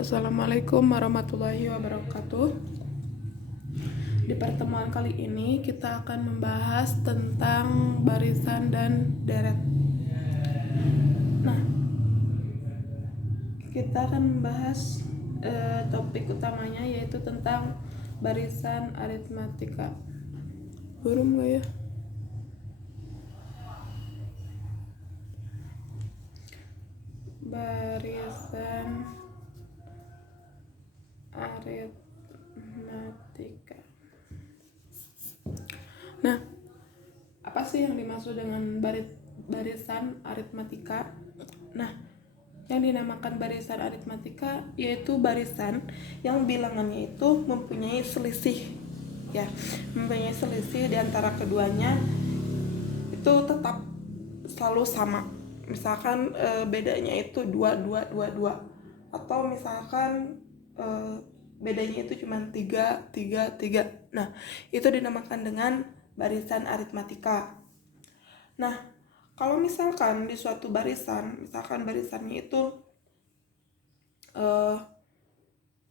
Assalamualaikum warahmatullahi wabarakatuh. Di pertemuan kali ini kita akan membahas tentang barisan dan deret. Nah, kita akan membahas topik utamanya yaitu tentang barisan aritmatika. Burung gak ya? Barisan aritmatika. Nah, apa sih yang dimaksud dengan barisan aritmatika? Nah, yang dinamakan barisan aritmatika yaitu barisan yang bilangannya itu mempunyai selisih, ya, mempunyai selisih di antara keduanya itu tetap selalu sama. Misalkan bedanya itu 2, 2, 2, 2, atau misalkan bedanya itu cuma 3, 3, 3. Nah, itu dinamakan dengan barisan aritmatika. Nah, kalau misalkan di suatu barisan, misalkan barisannya itu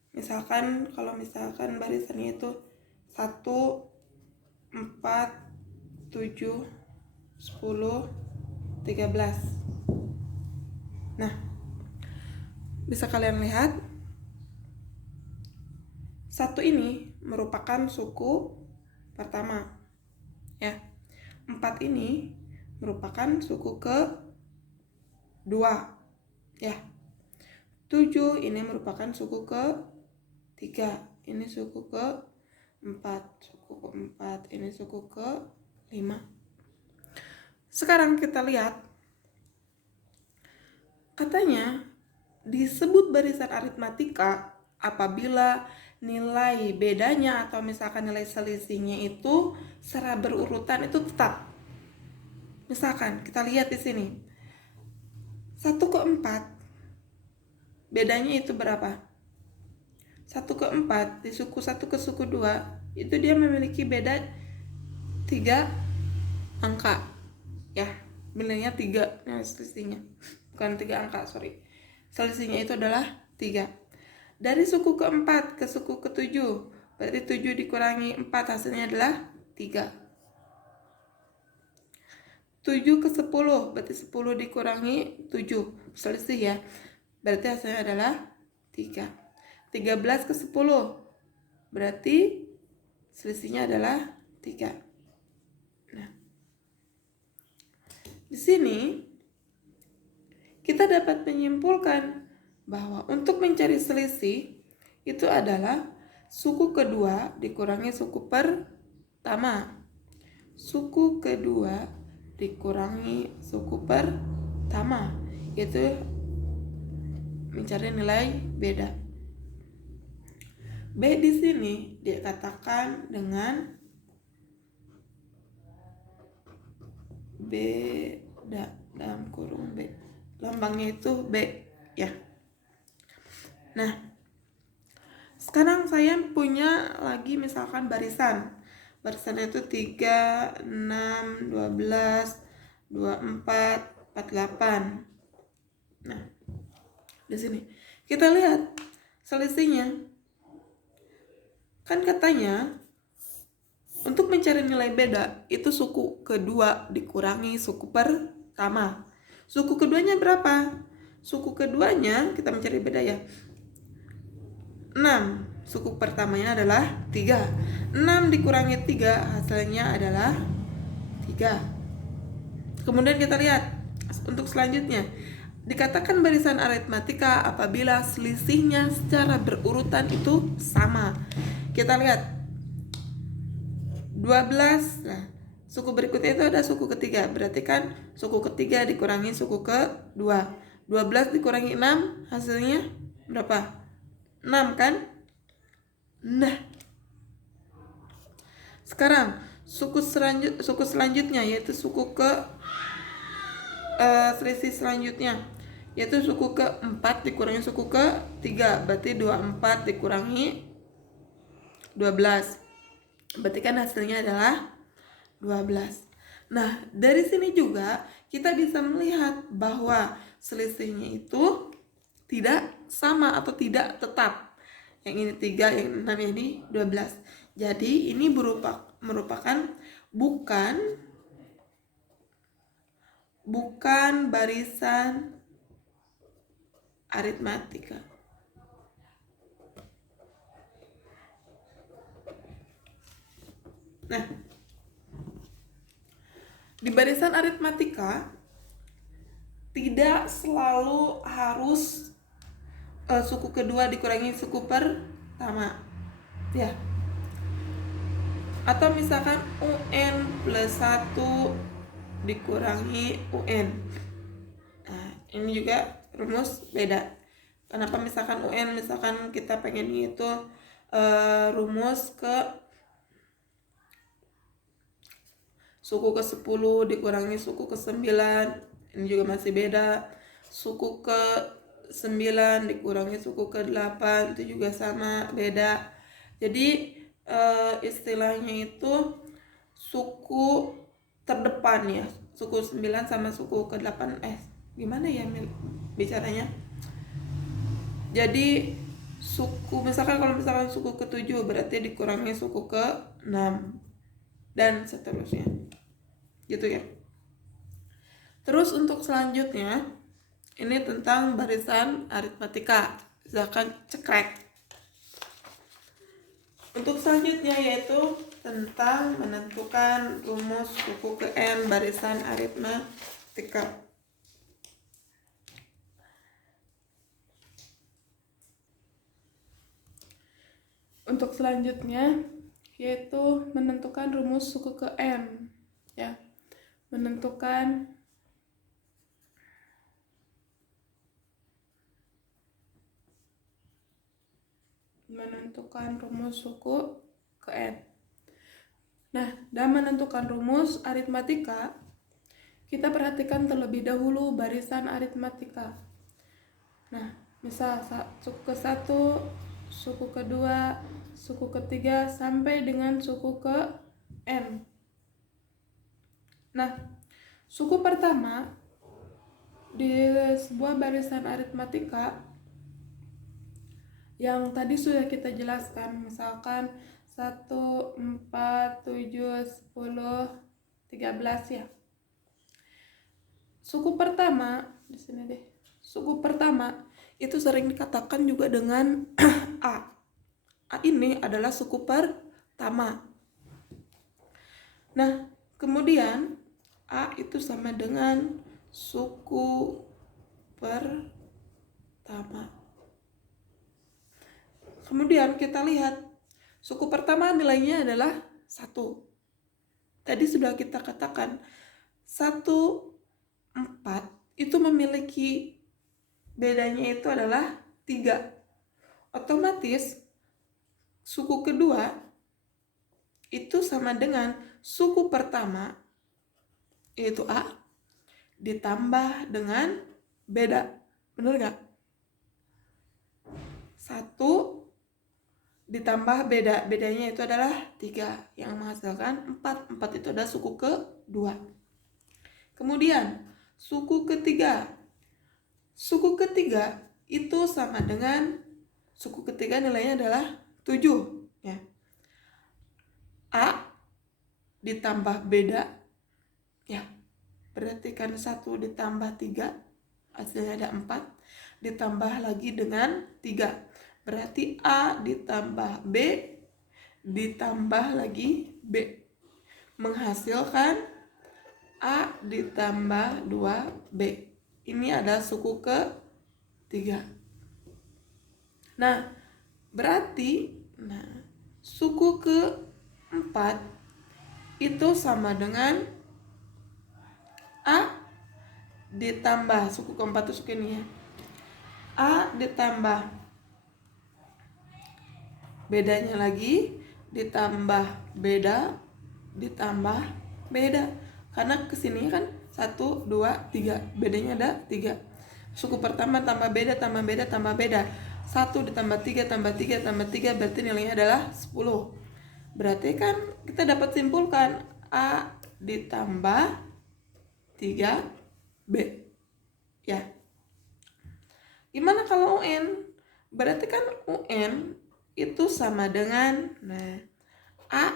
misalkan barisannya itu 1, 4, 7, 10, 13. Nah, bisa kalian lihat 1 ini merupakan suku pertama, ya. 4 ini merupakan suku kedua, ya. 7 ini merupakan suku ke-3, ini suku ke-4, suku ke-4, ini suku ke-5. Sekarang kita lihat, katanya disebut barisan aritmatika apabila nilai bedanya atau misalkan nilai selisihnya itu secara berurutan itu tetap. Misalkan kita lihat di sini 1 ke 4 bedanya itu berapa? 1 ke 4 di suku 1 ke suku 2 itu dia memiliki beda 3 angka, ya. Nilainya 3, nah selisihnya bukan 3 angka, sorry, selisihnya itu adalah 3. Dari suku ke-4 ke suku ke-7 berarti 7 dikurangi 4 hasilnya adalah 3. 7 ke 10 berarti 10 dikurangi 7, selisih, ya, berarti hasilnya adalah 3. 13 ke 10 berarti selisihnya adalah 3. Nah, di sini kita dapat menyimpulkan bahwa untuk mencari selisih itu adalah suku kedua dikurangi suku pertama. Suku kedua dikurangi suku pertama, yaitu mencari nilai beda. B di sini dikatakan dengan beda dalam kurung B. Lambangnya itu B, ya. Nah, sekarang saya punya lagi misalkan barisan itu 3, 6, 12, 24, 48. Nah, di sini kita lihat selisihnya. Kan katanya untuk mencari nilai beda itu suku kedua dikurangi suku pertama. Suku keduanya berapa? Suku keduanya kita mencari beda, ya, 6. Suku pertamanya adalah 3. 6 dikurangi 3 hasilnya adalah 3. Kemudian kita lihat untuk selanjutnya. Dikatakan barisan aritmatika apabila selisihnya secara berurutan itu sama. Kita lihat 12. Nah, suku berikutnya itu ada suku ketiga. Berarti kan suku ketiga dikurangi suku kedua. 12 dikurangi 6 hasilnya berapa? 6, kan? Nah, sekarang suku selanjutnya yaitu suku selisih selanjutnya yaitu suku ke-4 dikurangi suku ke-3, berarti 24 dikurangi 12, berarti kan hasilnya adalah 12. Nah, dari sini juga kita bisa melihat bahwa selisihnya itu tidak sama atau tidak tetap. Yang ini 3, yang 6, yang ini 12. Jadi ini merupakan bukan barisan aritmatika. Nah, di barisan aritmatika tidak selalu harus suku kedua dikurangi suku pertama, ya. Atau misalkan UN plus 1 dikurangi UN. Nah, ini juga rumus beda. Kenapa misalkan UN, misalkan kita pengen itu rumus ke suku ke-10 dikurangi suku ke-9, ini juga masih beda. Suku ke-9 dikurangi suku ke-8, itu juga sama, beda. Jadi istilahnya itu suku terdepan ya, suku 9 sama suku ke-8, gimana ya bicaranya. Jadi suku, misalkan kalau misalkan suku ke-7 berarti dikurangi suku ke-6 dan seterusnya, gitu ya. Terus untuk selanjutnya ini tentang barisan aritmatika, misalkan cekrek. Untuk selanjutnya yaitu tentang menentukan rumus suku ke n barisan aritmatika. Untuk selanjutnya yaitu menentukan rumus suku ke n, ya. Menentukan rumus suku ke n. Nah, dalam menentukan rumus aritmatika, kita perhatikan terlebih dahulu barisan aritmatika. Nah, misal suku ke-1, suku ke-2, suku ke-3 sampai dengan suku ke n. Nah, suku pertama di sebuah barisan aritmatika yang tadi sudah kita jelaskan, misalkan 1, 4, 7, 10, 13 ya. Suku pertama di sini deh. Suku pertama itu sering dikatakan juga dengan A. A ini adalah suku pertama. Nah, kemudian A itu sama dengan suku pertama. Kemudian kita lihat suku pertama nilainya adalah 1. Tadi sudah kita katakan 1, 4 itu memiliki bedanya itu adalah 3. Otomatis suku kedua itu sama dengan suku pertama, yaitu A, ditambah dengan beda. Bener gak? 1 ditambah bedanya itu adalah 3 yang menghasilkan 4. 4 itu adalah suku kedua. Kemudian suku ketiga itu sama dengan suku ketiga nilainya adalah 7 ya. A ditambah beda ya, berarti kan 1 ditambah 3 hasilnya ada 4, ditambah lagi dengan 3, berarti A ditambah B ditambah lagi B menghasilkan A ditambah 2B. Ini ada suku ke-3. Nah, berarti suku ke-4 itu sama dengan A ditambah suku ke-4 itu suku ini ya. A ditambah bedanya lagi ditambah beda ditambah beda, karena kesini kan 1, 2, 3, bedanya ada 3. Suku pertama tambah beda tambah beda tambah beda, 1 ditambah 3 tambah 3 tambah 3 berarti nilainya adalah 10. Berarti kan kita dapat simpulkan A ditambah 3B ya. Gimana kalau UN? Berarti kan UN itu sama dengan, nah, A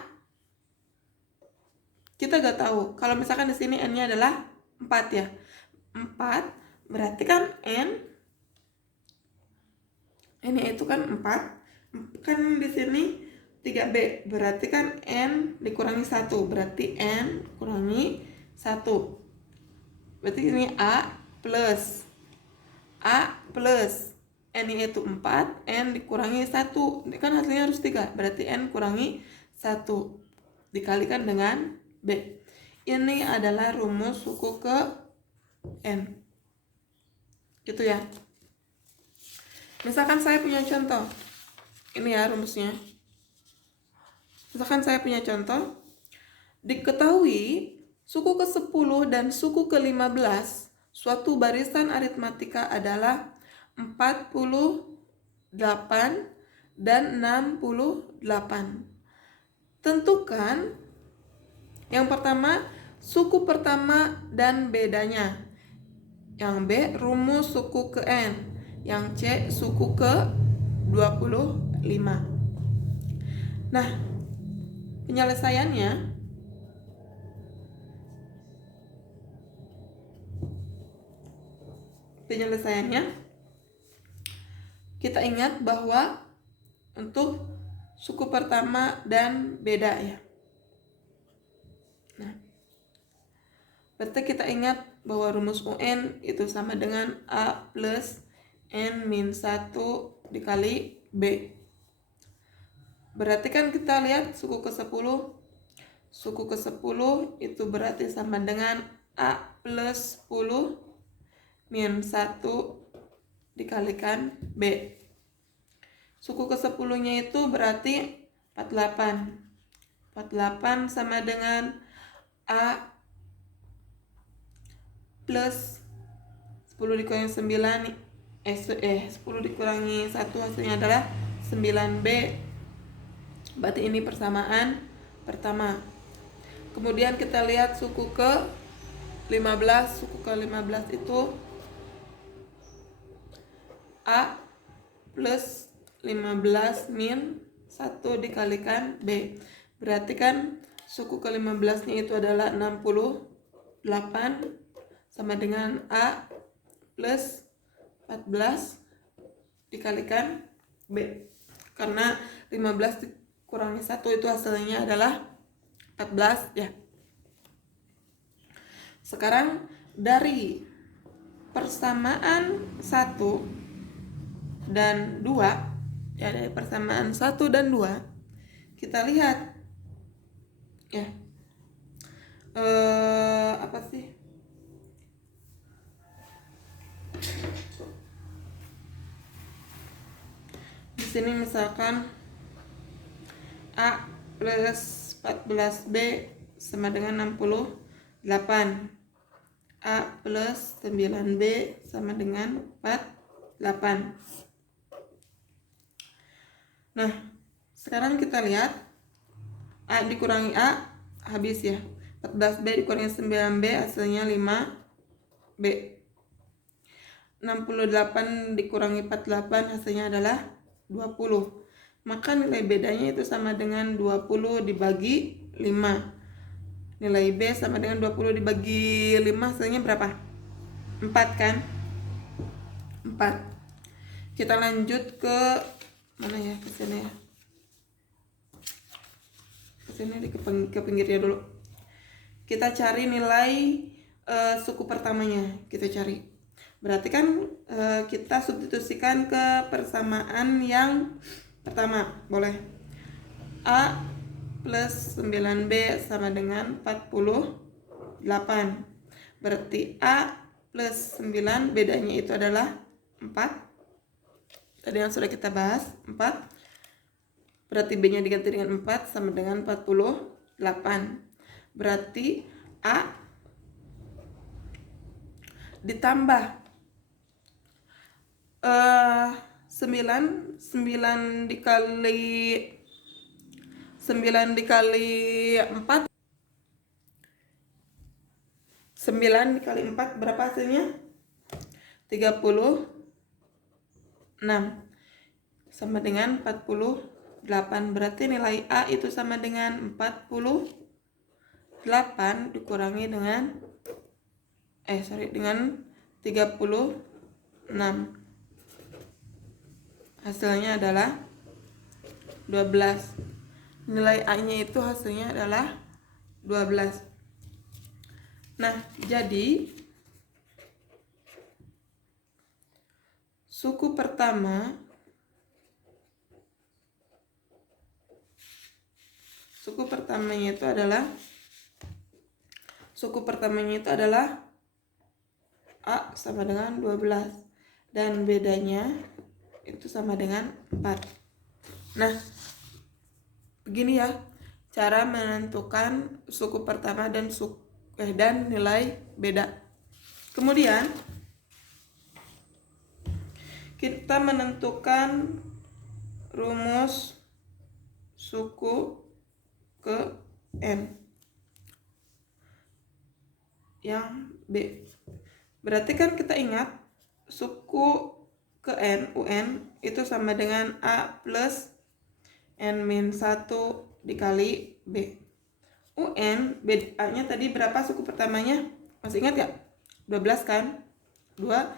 kita gak tahu. Kalau misalkan di sini N-nya adalah 4 ya. 4 berarti kan N-nya itu kan 4. Kan di sini 3B. Berarti kan N dikurangi 1. Berarti N kurangi 1. Berarti ini A plus N-nya itu 4, N dikurangi 1. Ini kan hasilnya harus 3. Berarti N kurangi 1 dikalikan dengan B. Ini adalah rumus suku ke N. Gitu ya. Misalkan saya punya contoh. Ini ya rumusnya. Misalkan saya punya contoh. Diketahui suku ke-10 dan suku ke-15 suatu barisan aritmatika adalah 48 dan 68. Tentukan yang pertama suku pertama dan bedanya. Yang B rumus suku ke N. Yang C suku ke 25. Nah, penyelesaiannya kita ingat bahwa untuk suku pertama dan beda ya. Nah, berarti kita ingat bahwa rumus UN itu sama dengan A plus N min 1 dikali B. Berarti kan kita lihat suku ke-10. Suku ke-10 itu berarti sama dengan A plus 10 min 1 dikalikan B. Suku ke-10-nya itu berarti 48. 48 sama dengan A plus 10 dikurangi 9 10 dikurangi 1 hasilnya adalah 9B. Berarti ini persamaan pertama. Kemudian kita lihat suku ke 15. Suku ke 15 itu A plus 15 min 1 dikalikan B. Berarti kan suku ke 15 nya itu adalah 68 sama dengan A plus 14 dikalikan B. Karena 15 dikurangi 1 itu hasilnya adalah 14 ya. Sekarang dari persamaan 1 dan 2 ya, dari persamaan 1 dan 2 kita lihat ya, apa sih, di sini misalkan A plus 14B sama dengan 68. A plus 9B sama dengan 48. Nah, sekarang kita lihat A dikurangi A habis ya. 14B dikurangi 9B hasilnya 5B. 68 dikurangi 48 hasilnya adalah 20. Maka nilai bedanya itu sama dengan 20 dibagi 5. Nilai B sama dengan 20 dibagi 5 hasilnya berapa? 4 kan? 4. Kita lanjut ke mana ya, ke sini ya. Ke sini ke pinggirnya dulu. Kita cari nilai suku pertamanya, kita cari. Berarti kan kita substitusikan ke persamaan yang pertama, boleh. A plus 9B sama dengan 48. Berarti A plus 9 bedanya itu adalah 4. Tadi yang sudah kita bahas 4. Berarti B nya diganti dengan 4 sama dengan 48. Berarti A ditambah 9 dikali 4. 9 dikali 4 berapa hasilnya? 30. sama dengan 48. Berarti nilai A itu sama dengan 48 dikurangi dengan dengan 36. Hasilnya adalah 12. Nilai A-nya itu hasilnya adalah 12. Nah, jadi suku pertamanya itu adalah A sama dengan 12 dan bedanya itu sama dengan 4. Nah, begini ya cara menentukan suku pertama dan nilai beda. Kemudian kita menentukan rumus suku ke N yang B. Berarti kan kita ingat suku ke N, UN itu sama dengan A plus N-1 dikali B. UN, A-nya tadi berapa suku pertamanya? Masih ingat gak? 12 kan? 12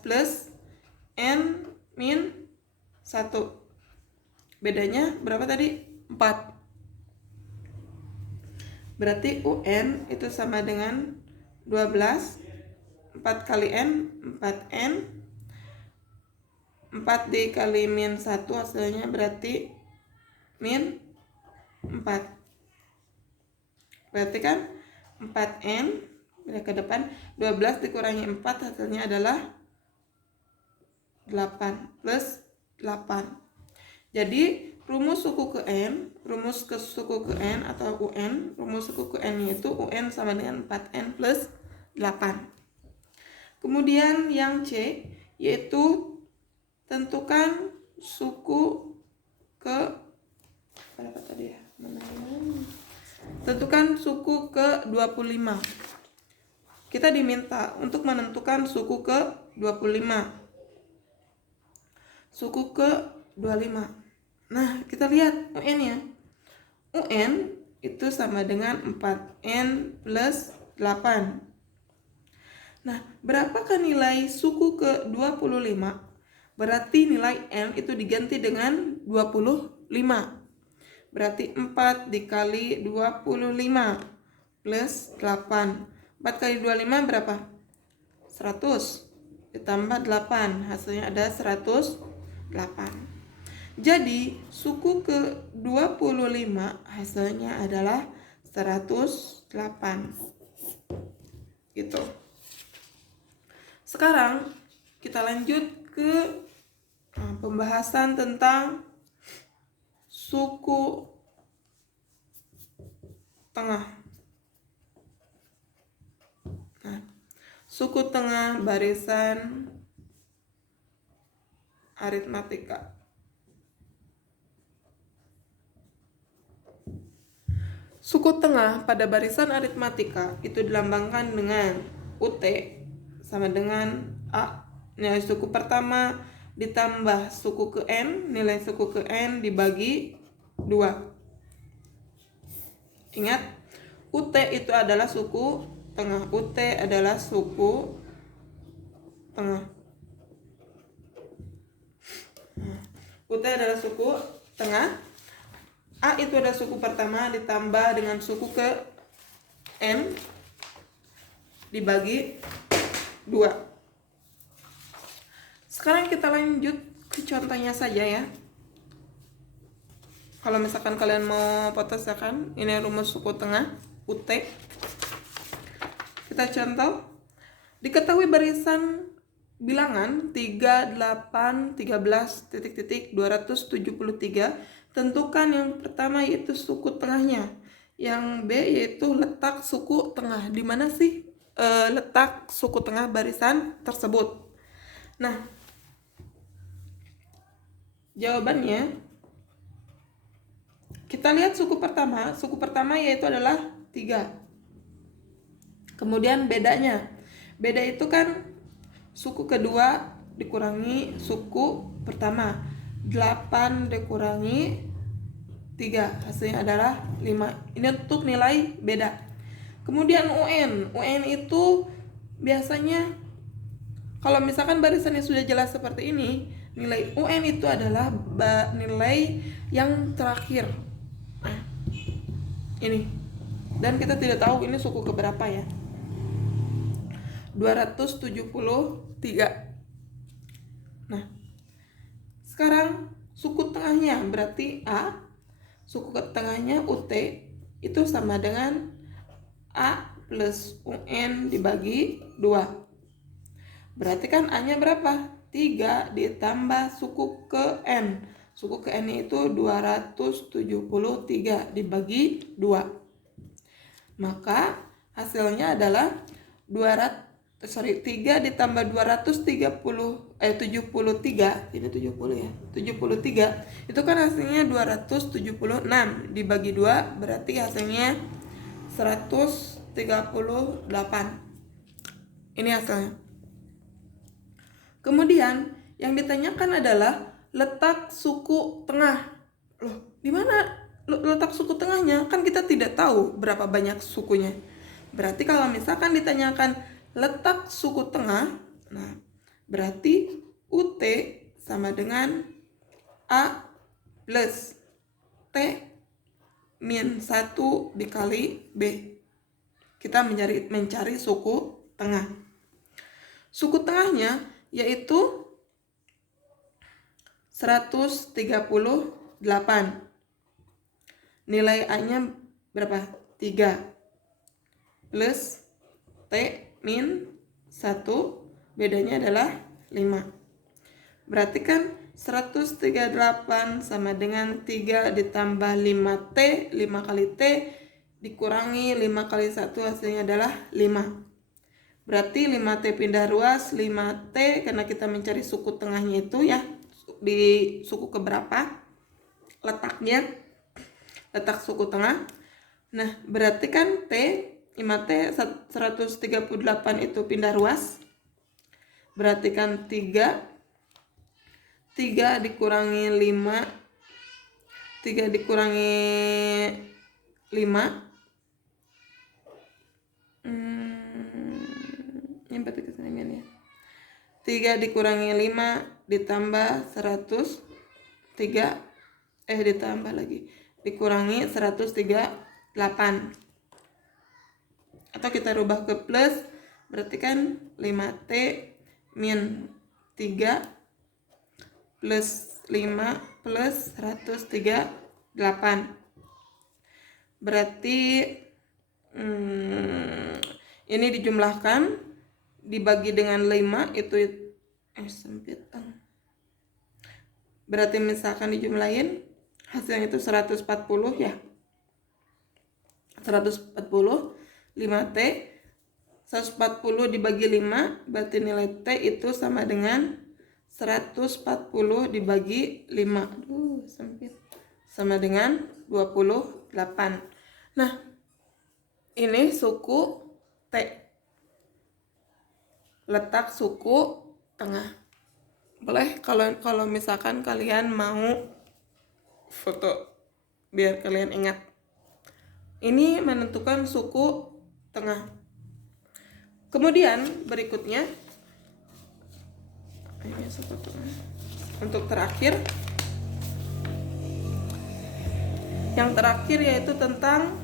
plus N-1. Bedanya berapa tadi? 4. Berarti UN itu sama dengan 12. 4 kali N, 4N. 4 dikali -1 hasilnya berarti -4. Berarti kan 4N ke depan 12 dikurangi 4 hasilnya adalah 8 plus 8. Jadi rumus suku ke N atau UN, rumus suku ke N yaitu UN sama dengan 4N plus 8. Kemudian yang C yaitu tentukan suku ke berapa tadi ya? Tentukan suku ke 25. Kita diminta untuk menentukan suku ke 25. Suku ke 25. Nah, kita lihat UN-nya. UN itu sama dengan 4N plus 8. Nah, berapakah nilai suku ke 25? Berarti nilai N itu diganti dengan 25. Berarti 4 dikali 25 plus 8. 4 kali 25 berapa? 100. Ditambah 8. Hasilnya ada 108. Jadi suku ke 25 hasilnya adalah 108. Gitu. Sekarang kita lanjut ke pembahasan tentang suku tengah. Nah, suku tengah barisan aritmatika. Suku tengah pada barisan aritmatika itu dilambangkan dengan UT sama dengan A. Nilai suku pertama ditambah suku ke N, nilai suku ke N dibagi 2. Ingat, UT itu adalah suku tengah. UT adalah suku tengah. UT adalah suku tengah. A itu adalah suku pertama ditambah dengan suku ke N dibagi 2. Sekarang kita lanjut ke contohnya saja ya. Kalau misalkan kalian mau potosakan, ini rumus suku tengah UT. Kita contoh. Diketahui barisan bilangan 38 13 273. Tentukan yang pertama yaitu suku tengahnya. Yang B yaitu letak suku tengah. Di mana sih letak suku tengah barisan tersebut? Nah, jawabannya kita lihat suku pertama. Suku pertama yaitu adalah 3. Kemudian bedanya. Beda itu kan suku kedua dikurangi suku pertama. 8 dikurangi 3, hasilnya adalah 5. Ini untuk nilai beda. Kemudian UN itu biasanya kalau misalkan barisannya sudah jelas seperti ini, nilai UN itu adalah nilai yang terakhir. Nah, ini. Dan kita tidak tahu ini suku keberapa ya. 273. Nah, sekarang suku tengahnya berarti A, suku tengahnya UT itu sama dengan A plus UN dibagi 2. Berarti kan A-nya berapa? 3 ditambah suku ke N. Suku ke N itu 273 dibagi 2. Maka hasilnya adalah 3 ditambah 73, ini 70 ya, 73 itu kan hasilnya 276 dibagi 2 berarti hasilnya 138. Ini hasilnya. Kemudian yang ditanyakan adalah letak suku tengah. Loh, di mana letak suku tengahnya? Kan kita tidak tahu berapa banyak sukunya. Berarti kalau misalkan ditanyakan letak suku tengah, nah berarti UT sama dengan A plus T min 1 dikali B. Kita mencari suku tengah. Suku tengahnya yaitu 138. Nilai A-nya berapa? 3 plus T min 1, bedanya adalah 5. Berarti kan 138 sama dengan 3 ditambah 5T, 5 kali T dikurangi 5 kali 1 hasilnya adalah 5. Berarti 5T pindah ruas, 5T karena kita mencari suku tengahnya itu ya, di suku keberapa letaknya, letak suku tengah. Nah berarti kan T 5T 138 itu pindah ruas, berarti kan 3 dikurangi 5, 3 dikurangi 5, ini berarti kesenangan ya, 3 dikurangi 5 ditambah 100, ditambah lagi dikurangi 138, atau kita rubah ke plus, berarti kan 5T min 3 plus 5 plus 138. Berarti ini dijumlahkan dibagi dengan 5 itu sempit. Berarti misalkan dijumlahin hasilnya itu 140 ya. 140 5T 140 dibagi 5 berarti nilai T itu sama dengan 140 dibagi 5. Sempit. Sama dengan 28. Nah, ini suku T. Letak suku tengah. Boleh kalau misalkan kalian mau foto biar kalian ingat. Ini menentukan suku tengah. Kemudian berikutnya ini untuk terakhir, yang terakhir yaitu tentang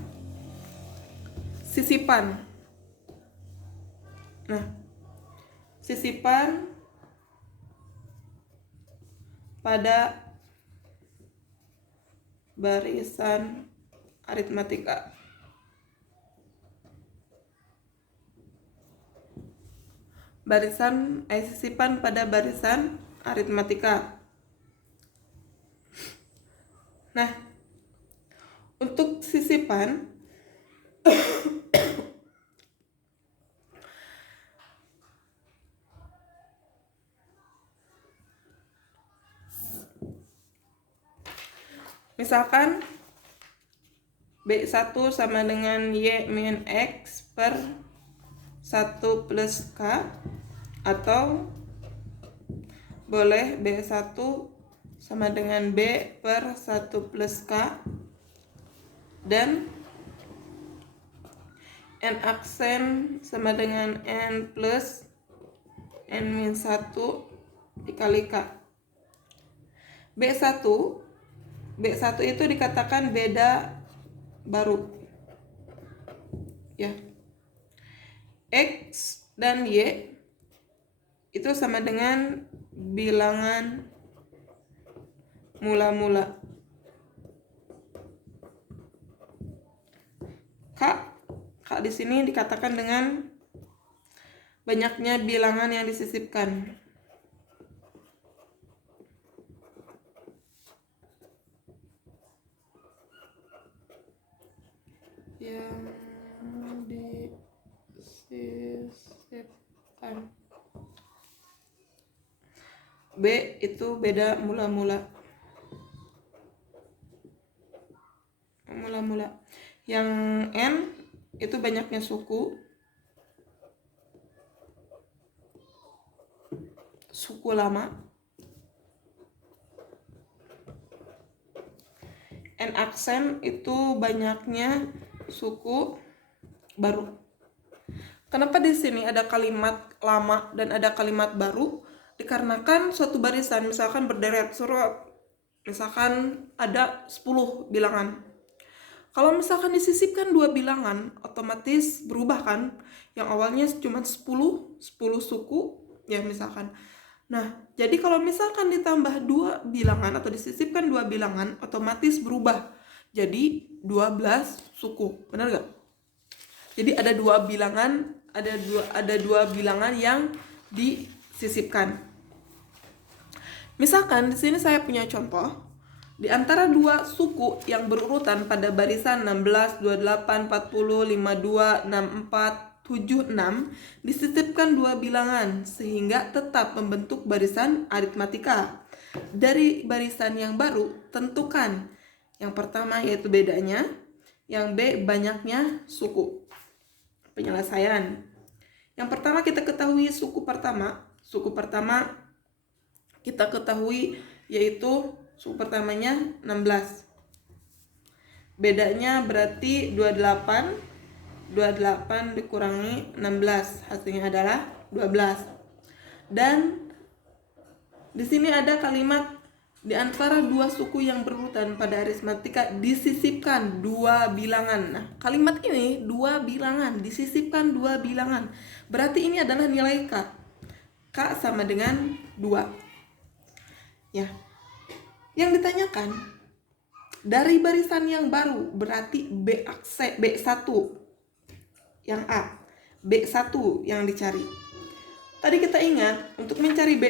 sisipan. Nah, sisipan pada barisan aritmatika. Sisipan pada barisan aritmatika. Nah, untuk sisipan misalkan B1 sama dengan Y min X per 1 plus K, atau boleh B1 sama dengan B per 1 plus K, dan N aksen sama dengan N plus N-1 dikali K. B1 itu dikatakan beda baru ya. X dan Y itu sama dengan bilangan mula-mula. K di sini dikatakan dengan banyaknya bilangan yang disisipkan. Yang disisipkan. B itu beda mula-mula. Yang N itu banyaknya suku lama. N aksen itu banyaknya suku baru. Kenapa di sini ada kalimat lama dan ada kalimat baru? Dikarenakan suatu barisan misalkan berderet surat, misalkan ada 10 bilangan. Kalau misalkan disisipkan 2 bilangan, otomatis berubah kan? Yang awalnya cuma 10 suku ya misalkan. Nah, jadi kalau misalkan ditambah 2 bilangan atau disisipkan 2 bilangan, otomatis berubah jadi 12 suku. Benar gak? Jadi ada 2 bilangan, ada dua bilangan yang disisipkan. Misalkan di sini saya punya contoh. Di antara 2 suku yang berurutan pada barisan 16, 28, 40, 52, 64, 76 disisipkan 2 bilangan sehingga tetap membentuk barisan aritmatika. Dari barisan yang baru tentukan yang pertama yaitu bedanya, yang B banyaknya suku. Penyelesaian. Yang pertama kita ketahui suku pertama kita ketahui yaitu suku pertamanya 16. Bedanya berarti 28 dikurangi 16, hasilnya adalah 12. Dan di sini ada kalimat di antara 2 suku yang berurutan pada aritmatika disisipkan 2 bilangan. Nah, kalimat ini 2 bilangan, disisipkan 2 bilangan. Berarti ini adalah nilai K. K sama dengan 2. Ya. Yang ditanyakan dari barisan yang baru berarti B1 yang A, B1 yang dicari. Tadi kita ingat untuk mencari B